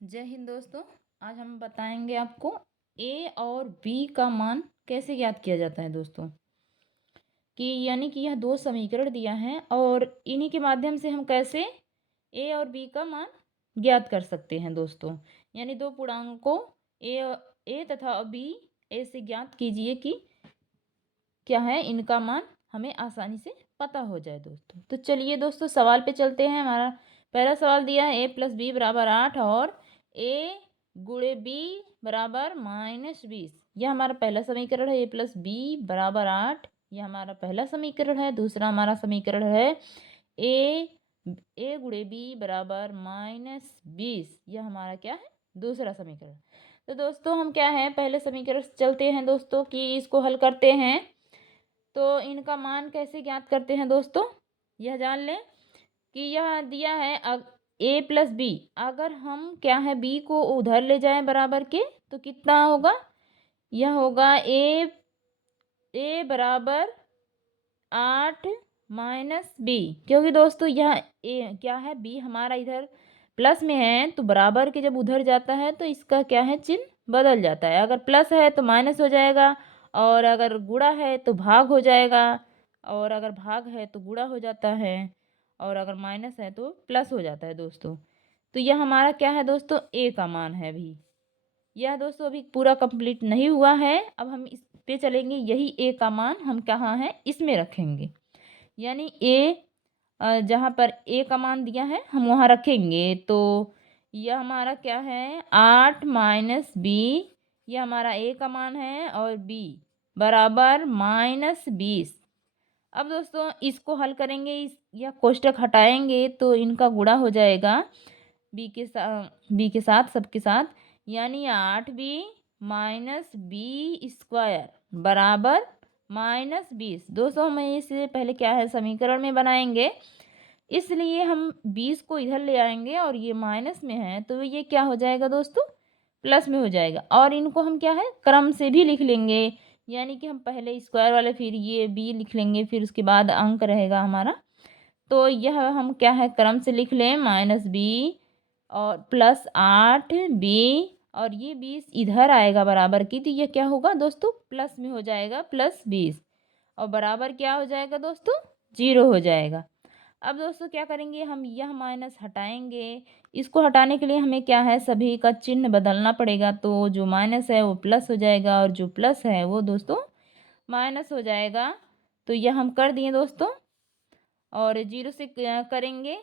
जय हिंद दोस्तों। आज हम बताएंगे आपको ए और बी का मान कैसे ज्ञात किया जाता है दोस्तों। कि यानी कि यह दो समीकरण दिया है और इन्हीं के माध्यम से हम कैसे ए और बी का मान ज्ञात कर सकते हैं दोस्तों। यानी दो पूर्णांकों ए तथा बी ऐसे ज्ञात कीजिए कि क्या है इनका मान हमें आसानी से पता हो जाए दोस्तों। तो चलिए दोस्तों सवाल पे चलते हैं। हमारा पहला सवाल दिया है ए प्लस बी बराबर 8 और ए गुणे बी बराबर -20। यह हमारा पहला समीकरण है। ए प्लस बी बराबर 8 यह हमारा पहला समीकरण है। दूसरा हमारा समीकरण है ए ए गुणे बी बराबर -20। यह हमारा क्या है दूसरा समीकरण। तो दोस्तों हम क्या है पहले समीकरण से चलते हैं दोस्तों कि इसको हल करते हैं। तो इनका मान कैसे ज्ञात करते हैं दोस्तों, यह जान लें कि यह दिया है ए प्लस बी। अगर हम क्या है बी को उधर ले जाएं बराबर के तो कितना होगा, यह होगा ए बराबर 8 माइनस बी। क्योंकि दोस्तों यह ए क्या है बी हमारा इधर प्लस में है तो बराबर के जब उधर जाता है तो इसका क्या है चिन्ह बदल जाता है। अगर प्लस है तो माइनस हो जाएगा और अगर गुणा है तो भाग हो जाएगा और अगर भाग है तो गुणा हो जाता है और अगर माइनस है तो प्लस हो जाता है दोस्तों। तो यह हमारा क्या है दोस्तों ए का मान है। अभी यह दोस्तों अभी पूरा कंप्लीट नहीं हुआ है। अब हम इस पे चलेंगे, यही ए का मान हम कहाँ है इसमें रखेंगे। यानी ए जहाँ पर ए का मान दिया है हम वहाँ रखेंगे। तो यह हमारा क्या है 8 माइनस बी, यह हमारा ए का मान है और बी बराबर -20। अब दोस्तों इसको हल करेंगे, यह कोष्टक हटाएंगे तो इनका गुणा हो जाएगा बी के साथ सबके साथ। यानी 8b माइनस बी स्क्वायर बराबर -20। दोस्तों हम इसे पहले क्या है समीकरण में बनाएंगे, इसलिए हम 20 को इधर ले आएंगे और ये माइनस में है तो ये क्या हो जाएगा दोस्तों प्लस में हो जाएगा। और इनको हम क्या है क्रम से भी लिख लेंगे, यानी कि हम पहले स्क्वायर वाले फिर ये बी लिख लेंगे फिर उसके बाद अंक रहेगा हमारा। तो यह हम क्या है क्रम से लिख लें -b और +8b और ये 20 इधर आएगा बराबर की तो ये क्या होगा दोस्तों प्लस में हो जाएगा +20 और बराबर क्या हो जाएगा दोस्तों 0 हो जाएगा। अब दोस्तों क्या करेंगे हम यह माइनस हटाएंगे। इसको हटाने के लिए हमें क्या है सभी का चिन्ह बदलना पड़ेगा। तो जो माइनस है वो प्लस हो जाएगा और जो प्लस है वो दोस्तों माइनस हो जाएगा। तो यह हम कर दिए दोस्तों और 0 से करेंगे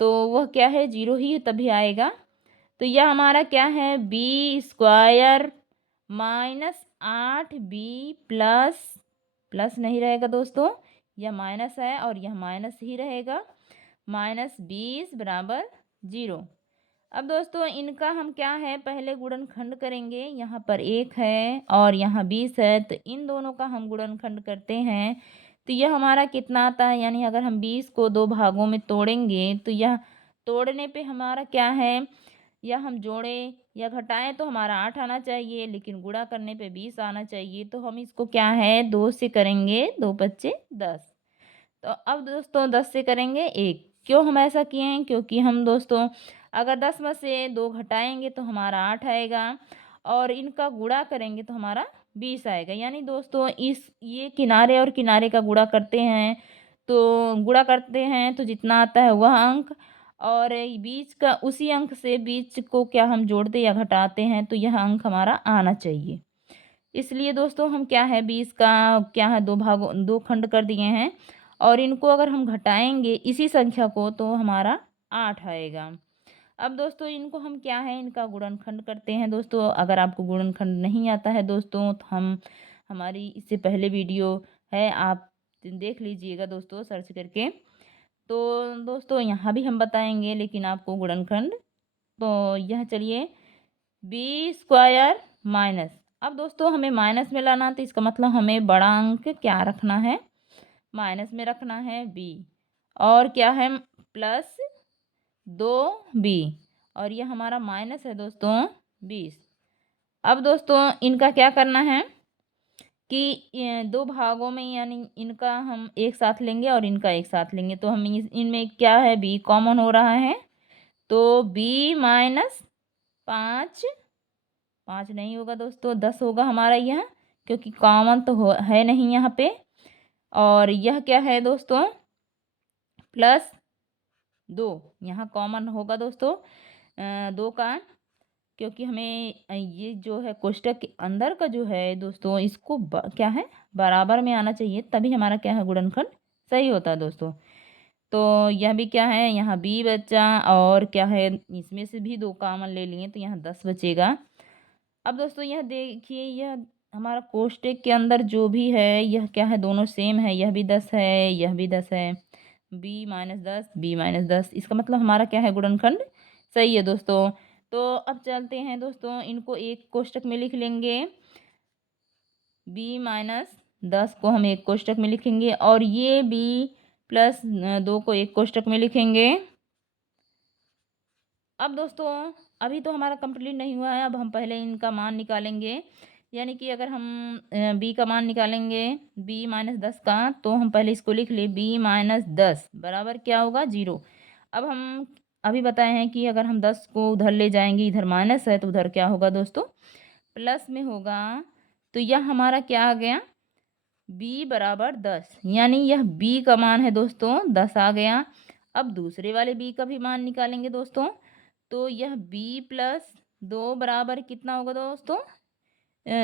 तो वह क्या है 0 ही तभी आएगा। तो यह हमारा क्या है B square -8b plus plus नहीं रहेगा दोस्तों, यह माइनस है और यह माइनस ही रहेगा -20 बराबर 0। अब दोस्तों इनका हम क्या है पहले गुणनखंड करेंगे। यहाँ पर 1 है और यहाँ 20 है तो इन दोनों का हम गुणनखंड करते हैं तो यह हमारा कितना आता है। यानी अगर हम 20 को दो भागों में तोड़ेंगे तो यह तोड़ने पे हमारा क्या है या हम जोड़ें या घटाएं तो हमारा 8 आना चाहिए, लेकिन गुणा करने पे 20 आना चाहिए। तो हम इसको क्या है 2 से करेंगे, 2 पच्चे 10। तो अब दोस्तों 10 से करेंगे 1। क्यों हम ऐसा किए हैं, क्योंकि हम दोस्तों अगर 10 में से 2 घटाएंगे तो हमारा 8 आएगा और इनका गुणा करेंगे तो हमारा 20 आएगा। यानी दोस्तों इस ये किनारे और किनारे का गुणा करते हैं तो जितना आता है वह अंक और बीच का उसी अंक से बीच को क्या हम जोड़ते या घटाते हैं तो यह अंक हमारा आना चाहिए। इसलिए दोस्तों हम क्या है 20 का क्या है दो खंड कर दिए हैं और इनको अगर हम घटाएंगे इसी संख्या को तो हमारा 8 आएगा। अब दोस्तों इनको हम क्या है इनका गुणनखंड करते हैं। दोस्तों अगर आपको गुणनखंड नहीं आता है दोस्तों तो हम हमारी इससे पहले वीडियो है आप देख लीजिएगा दोस्तों सर्च करके। तो दोस्तों यहाँ भी हम बताएंगे लेकिन आपको गुणनखंड। तो यह चलिए बी स्क्वायर माइनस। अब दोस्तों हमें माइनस में लाना तो इसका मतलब हमें बड़ा अंक क्या रखना है माइनस में रखना है बी और क्या है +2b और यह हमारा माइनस है दोस्तों 20। अब दोस्तों इनका क्या करना है कि दो भागों में यानी इनका हम एक साथ लेंगे और इनका एक साथ लेंगे तो हम इनमें क्या है बी कॉमन हो रहा है तो b 5, 5 नहीं होगा दोस्तों, 10 होगा हमारा यह, क्योंकि कॉमन तो है नहीं यहाँ पे। और यह क्या है दोस्तों, +2, यहाँ कॉमन होगा दोस्तों 2 का, क्योंकि हमें ये जो है कोष्टक के अंदर का जो है दोस्तों, इसको क्या है, बराबर में आना चाहिए, तभी हमारा क्या है गुणनखंड सही होता है दोस्तों। तो यह भी क्या है, यहाँ बी बचा, और क्या है इसमें से भी 2 कॉमन ले लिए तो यहाँ 10 बचेगा। अब दोस्तों यह देखिए, यह हमारा कोष्टक के अंदर जो भी है यह क्या है, दोनों सेम है, यह भी 10 है, यह भी 10 है, b-10 b-10, इसका मतलब हमारा क्या है गुणनखंड सही है दोस्तों। तो अब चलते हैं दोस्तों, इनको एक कोष्टक में लिख लेंगे, b-10 को हम एक कोष्टक में लिखेंगे, और ये b+2 को एक कोष्टक में लिखेंगे। अब दोस्तों अभी तो हमारा कंप्लीट नहीं हुआ है, अब हम पहले इनका मान निकालेंगे। यानी कि अगर हम b का मान निकालेंगे, b-10 का, तो हम पहले इसको लिख ले, b-10 बराबर क्या होगा, 0। अब हम अभी बताए हैं कि अगर हम 10 को उधर ले जाएंगे, इधर माइनस है तो उधर क्या होगा दोस्तों, प्लस में होगा। तो यह हमारा क्या आ गया, b बराबर 10, यानी यह b का मान है दोस्तों 10 आ गया। अब दूसरे वाले b का भी मान निकालेंगे दोस्तों, तो यह b+2 बराबर कितना होगा दोस्तों,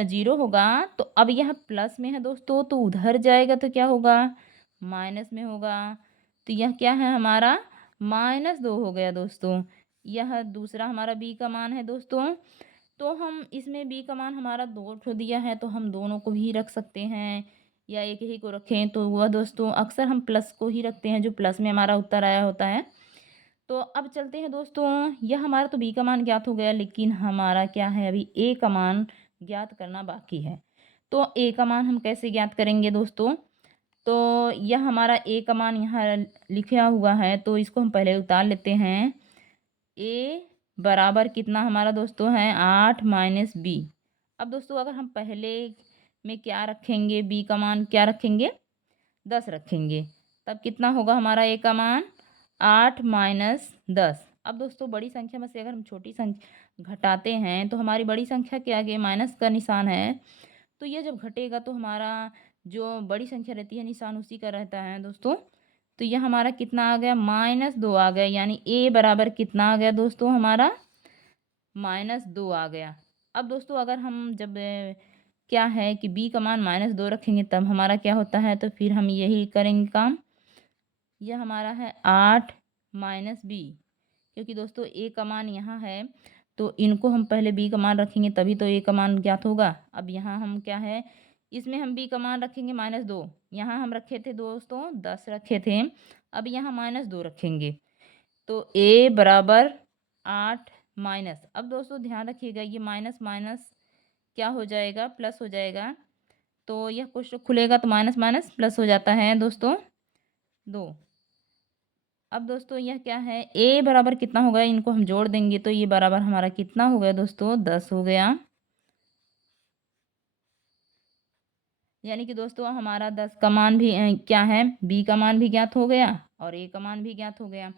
0 होगा। तो अब यह प्लस में है दोस्तों, तो उधर जाएगा तो क्या होगा, माइनस में होगा। तो यह क्या है हमारा, -2 हो गया दोस्तों। यह दूसरा हमारा b का मान है दोस्तों। तो हम इसमें b का मान हमारा 2 ठो दिया है, तो हम दोनों को भी रख सकते हैं, या एक ही को रखें तो वह दोस्तों, अक्सर हम प्लस को ही रखते हैं, जो प्लस में हमारा उत्तर आया होता है। तो अब चलते हैं दोस्तों, यह हमारा तो b का मान ज्ञात हो गया, लेकिन हमारा क्या है, अभी a का मान ज्ञात करना बाकी है। तो a का मान हम कैसे ज्ञात करेंगे दोस्तों, तो यह हमारा a का मान यहाँ लिखा हुआ है, तो इसको हम पहले उतार लेते हैं। a बराबर कितना हमारा दोस्तों है, 8 - b। अब दोस्तों अगर हम पहले में क्या रखेंगे, b का मान क्या रखेंगे, 10 रखेंगे, तब कितना होगा हमारा a का मान, 8 - 10। अब दोस्तों बड़ी संख्या में से अगर हम छोटी संख्या घटाते हैं, तो हमारी बड़ी संख्या के आगे माइनस का निशान है, तो ये जब घटेगा तो हमारा जो बड़ी संख्या रहती है निशान उसी का रहता है दोस्तों। तो यह हमारा कितना आ गया, -2 आ गया, यानी a बराबर कितना आ गया दोस्तों हमारा, -2 आ गया। अब दोस्तों अगर हम जब क्या है कि b का मान -2 रखेंगे, तब हमारा क्या होता है, तो फिर हम यही करेंगे काम। यह हमारा है 8 - b, क्योंकि दोस्तों a का मान यहाँ है, तो इनको हम पहले b का मान रखेंगे, तभी तो a का मान ज्ञात होगा। अब यहाँ हम क्या है, इसमें हम b का मान रखेंगे -2, यहाँ हम रखे थे दोस्तों 10 रखे थे, अब यहाँ -2 रखेंगे, तो a बराबर 8 माइनस। अब दोस्तों ध्यान रखिएगा, ये माइनस माइनस क्या हो जाएगा, प्लस हो जाएगा। तो यह क्वेश्चन खुलेगा तो माइनस माइनस प्लस हो जाता है दोस्तों 2। अब दोस्तों यह क्या है, a बराबर कितना होगा, इनको हम जोड़ देंगे, तो ये बराबर हमारा कितना हो गया दोस्तों, 10 हो गया। यानी कि दोस्तों हमारा 10 का मान भी क्या है, b का मान भी ज्ञात हो गया, और a का मान भी ज्ञात हो गया।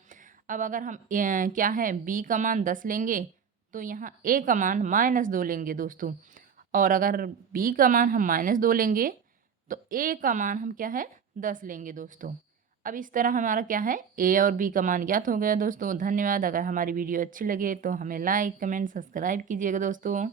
अब अगर हम क्या है, b का मान 10 लेंगे, तो यहाँ a का मान -2 लेंगे दोस्तों, और अगर b का मान हम -2 लेंगे, तो a का मान हम क्या है, 10 लेंगे दोस्तों। अब इस तरह हमारा क्या है, a और b का मान ज्ञात हो गया दोस्तों। धन्यवाद। अगर हमारी वीडियो अच्छी लगे तो हमें लाइक कमेंट सब्सक्राइब कीजिएगा दोस्तों।